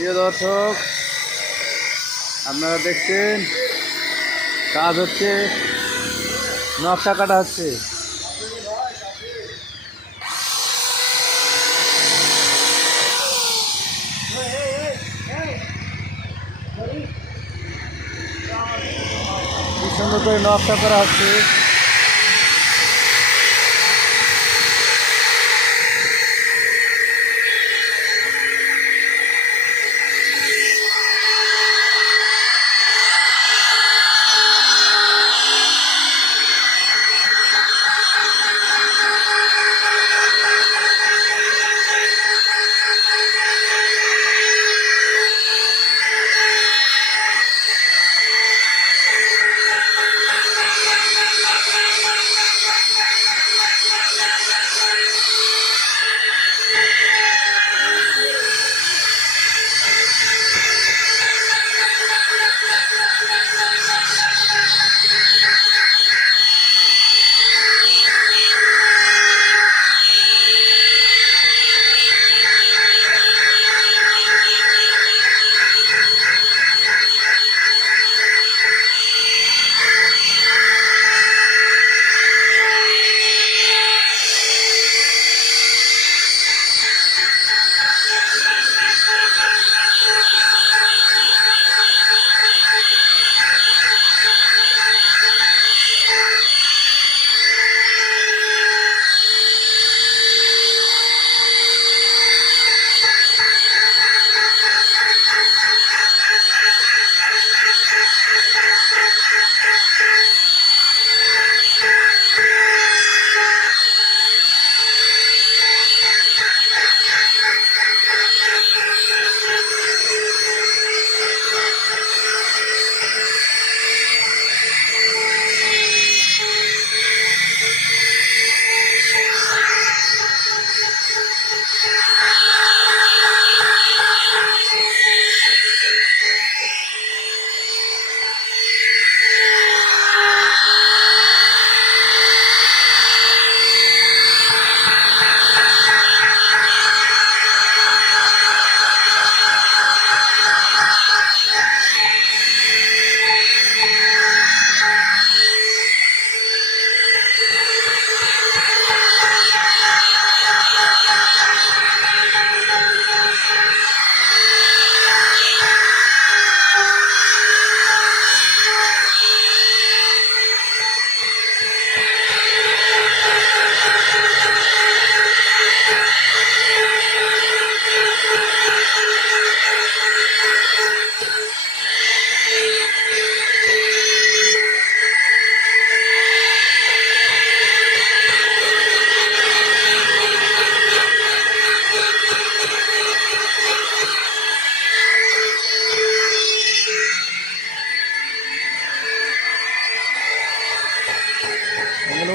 প্রিয় দর্শক, আপনারা দেখছেন কাজ হচ্ছে, নকশা কাটা হচ্ছে। কি সুন্দর করে নকশা করা হচ্ছে।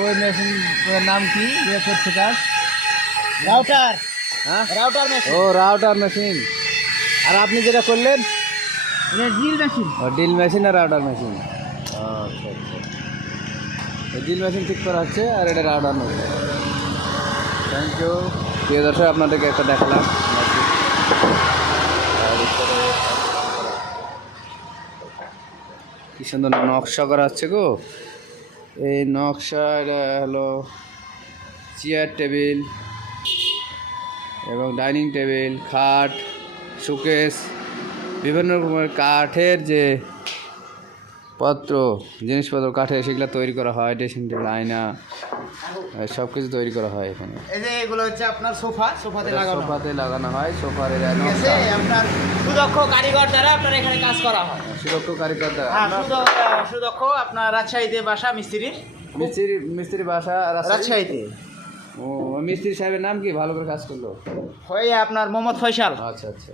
ওই মেশিনের নাম কি যে করছে কাজ? রাউটার। হ্যাঁ, রাউটার মেশিন। ও রাউটার মেশিন। আর আপনি যেটা করলেন এটা ড্রিল মেশিন। ও ড্রিল মেশিন আর রাউটার মেশিন। আচ্ছা আচ্ছা, ড্রিল মেশিন ঠিক করা হচ্ছে আর এটা রাউটার মেশিন। Thank you. প্রিয় দর্শক, আপনাদেরকে একটা দেখালাম। কি সুন্দর নকশা করা হচ্ছে গো। এই নকশা এটা হলো চেয়ার টেবিল এবং ডাইনিং টেবিল, খাট, শোকেস, বিভিন্ন রকমের কাঠের যে পত্র জিনিসপত্র কাঠের সেগুলো তৈরি করা হয়। ড্রেসিং টেবিল, আয়না, সব কিছু তৈরি করা হয় এখানে। এই যে এগুলো হচ্ছে আপনার সোফাতে লাগানো। সোফাতে লাগানো হয়। সোফার ঠিক আছে, আপনার সুদক্ষ কারিগর দ্বারা আপনার এখানে কাজ করা হয়। সুদক্ষ কারিগর দ্বারা। হ্যাঁ, সুদক্ষ আপনার রাজশাহীতে বাসা মিস্ত্রির। মিস্ত্রি বাসা রাজশাহীতে। ও, মিস্ত্রি সাহেবের নাম কি? ভালো করে কাজ করলো। হয় আপনার মোহাম্মদ ফয়সাল। আচ্ছা আচ্ছা।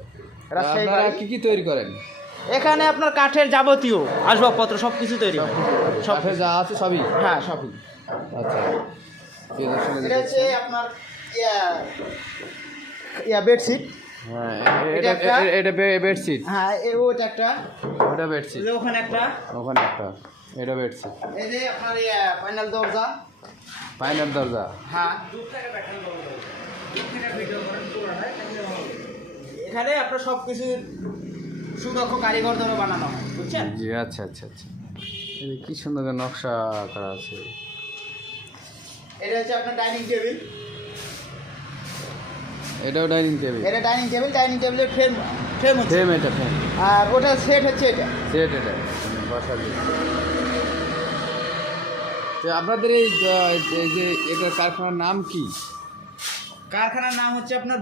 রাজশাহী আপনারা কি কি তৈরি করেন? এখানে আপনার কাঠের যাবতীয় আসবাবপত্র সব কিছু তৈরি হয়। সব কাঠের যা আছে সবই? হ্যাঁ, সবই। আচ্ছা, এটা হচ্ছে আপনার বেডশিট। হ্যাঁ, এটা এটা বেডশিট। হ্যাঁ, ওটা একটা। ওটা বেডশিট। ওখানে একটা। ওখানে একটা। এটা বেডশিট। এই যে আপনার প্যানেল দরজা। পাইনার দরজা। হ্যাঁ, এখানে আপনার সব কিছু সুদক্ষ কারিগর দ্বারা বানানো হয়, বুঝছেন? জি আচ্ছা আচ্ছা আচ্ছা। এই কি সুন্দর করে নকশা করা আছে। এটা হচ্ছে আপনার ডাইনিং টেবিল। এটাও ডাইনিং টেবিল। এটা ডাইনিং টেবিলের ফ্রেম ফ্রেম হচ্ছে। ফ্রেম এটা ফ্রেম। আর ওটা সেট হচ্ছে এটা। সেট এটা বসার জন্য। তো আপনাদের এই যে এটার কারখানার নাম কি? কারখানার নাম হচ্ছে আপনার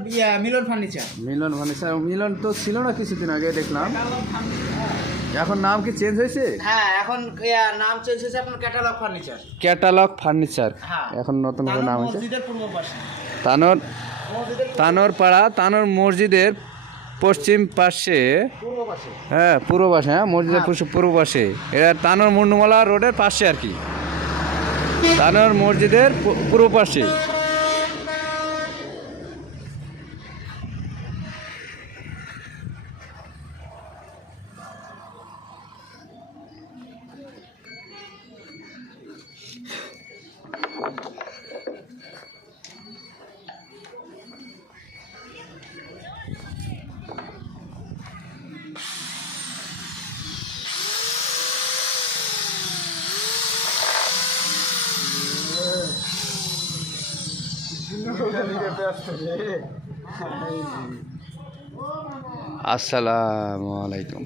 মিলন ফার্নিচার। মিলন ফার্নিচার। মিলন তো ছিল না কিছুদিন আগে দেখলাম, এখন নাম কি চেঞ্জ হয়েছে? হ্যাঁ, এখন নাম চেঞ্জ হয়েছে আপনার ক্যাটালগ ফার্নিচার। Catalogue furniture. হ্যাঁ, এখন নতুন করে নাম হয়েছে মসজিদের পূর্ব পাশে। তানোর পাড়া তানোর মসজিদের পশ্চিম পাশে, পূর্ব পাশে। হ্যাঁ পূর্ব পাশে, হ্যাঁ মসজিদের পূর্ব পাশে। এটা তানোর মুন্ডমালা রোডের পাশে আর কি, তানোর মসজিদের পূর্ব পাশে। আসসালামু আলাইকুম।